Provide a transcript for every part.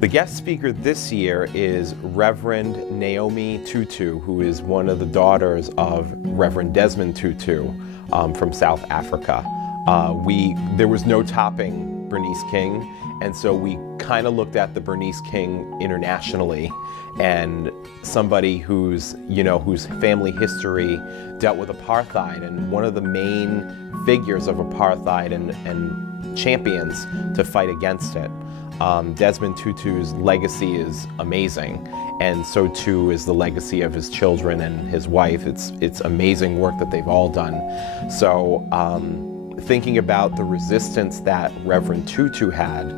The guest speaker this year is Reverend Naomi Tutu, who is one of the daughters of Reverend Desmond Tutu from South Africa. There was no topping Bernice King, and so we kind of looked at the Bernice King internationally, and somebody whose family history dealt with apartheid, and one of the main figures of apartheid and champions to fight against it. Desmond Tutu's legacy is amazing, and so too is the legacy of his children and his wife. It's amazing work that they've all done. So thinking about the resistance that Reverend Tutu had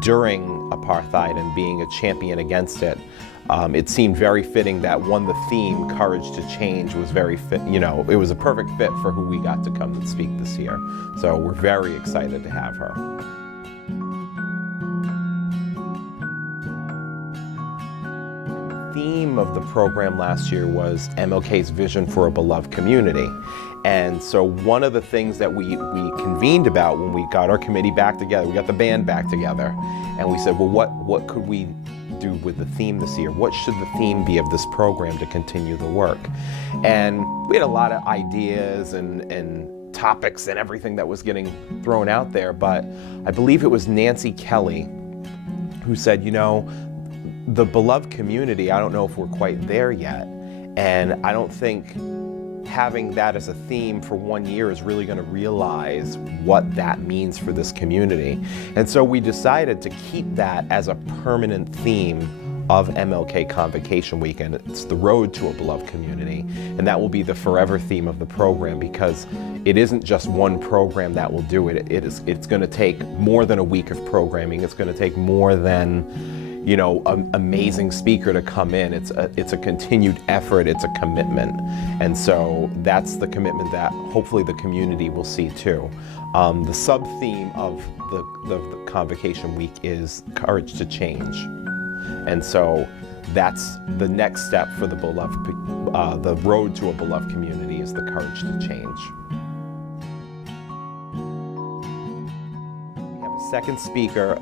during apartheid and being a champion against it, it seemed very fitting that the theme, Courage to Change, was very fit. It was a perfect fit for who we got to come and speak this year. So we're very excited to have her. The theme of the program last year was MLK's vision for a beloved community. And so one of the things that we convened about when we got our committee back together, we got the band back together, and we said, well, what could we do with the theme this year? What should the theme be of this program to continue the work? And we had a lot of ideas and topics and everything that was getting thrown out there, but I believe it was Nancy Kelly who said, the beloved community, I don't know if we're quite there yet, and I don't think having that as a theme for 1 year is really going to realize what that means for this community. And so we decided to keep that as a permanent theme of MLK Convocation Weekend. It's the road to a beloved community, and that will be the forever theme of the program, because it isn't just one program that will do it. It's going to take more than a week of programming. It's going to take more than an amazing speaker to come in. It's a continued effort, it's a commitment. And so that's the commitment that hopefully the community will see too. The sub-theme of the Convocation Week is Courage to Change. And so that's the next step for the road to a beloved community, is the courage to change. Second speaker,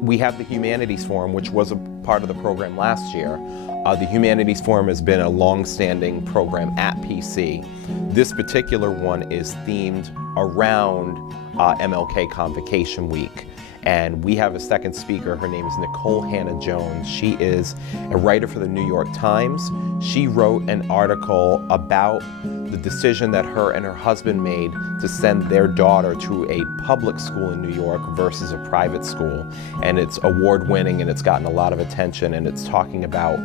we have the Humanities Forum, which was a part of the program last year. The Humanities Forum has been a long-standing program at PC. This particular one is themed around MLK Convocation Week. And we have a second speaker. Her name is Nicole Hannah-Jones. She is a writer for the New York Times. She wrote an article about the decision that her and her husband made to send their daughter to a public school in New York versus a private school. And it's award-winning, and it's gotten a lot of attention, and it's talking about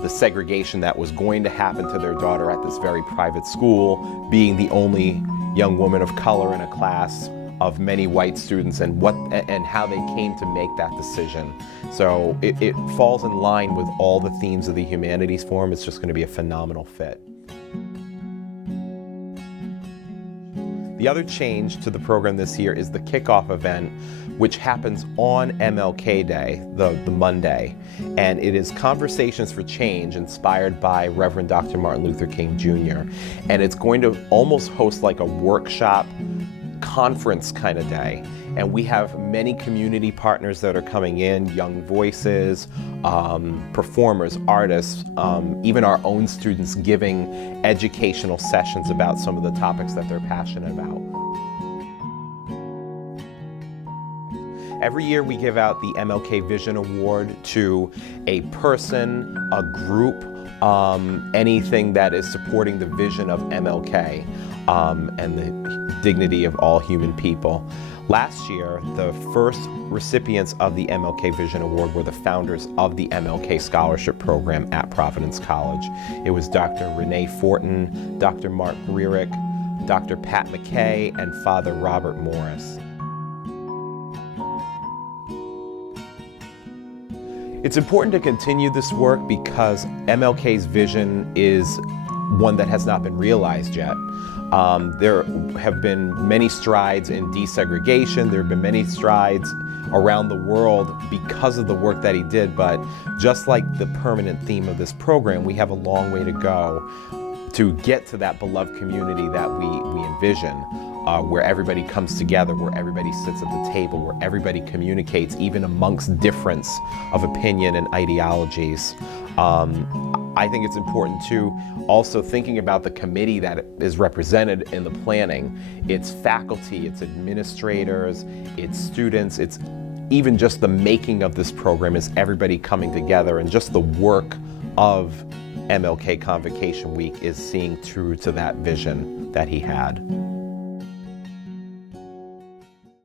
the segregation that was going to happen to their daughter at this very private school, being the only young woman of color in a class of many white students, and how they came to make that decision. So it falls in line with all the themes of the Humanities Forum. It's just going to be a phenomenal fit. The other change to the program this year is the kickoff event, which happens on MLK Day, the Monday. And it is Conversations for Change, inspired by Reverend Dr. Martin Luther King Jr. And it's going to almost host like a workshop conference kind of day. And we have many community partners that are coming in, young voices, performers, artists, even our own students giving educational sessions about some of the topics that they're passionate about. Every year we give out the MLK Vision Award to a person, a group, anything that is supporting the vision of MLK and the dignity of all human people. Last year, the first recipients of the MLK Vision Award were the founders of the MLK Scholarship Program at Providence College. It was Dr. Renee Fortin, Dr. Mark Grierick, Dr. Pat McKay, and Father Robert Morris. It's important to continue this work because MLK's vision is one that has not been realized yet. There have been many strides in desegregation. There have been many strides around the world because of the work that he did, but just like the permanent theme of this program, we have a long way to go to get to that beloved community that we envision. where everybody comes together, where everybody sits at the table, where everybody communicates, even amongst difference of opinion and ideologies. I think it's important too, also thinking about the committee that is represented in the planning. It's faculty, it's administrators, it's students, it's even just the making of this program is everybody coming together, and just the work of MLK Convocation Week is seeing through to that vision that he had.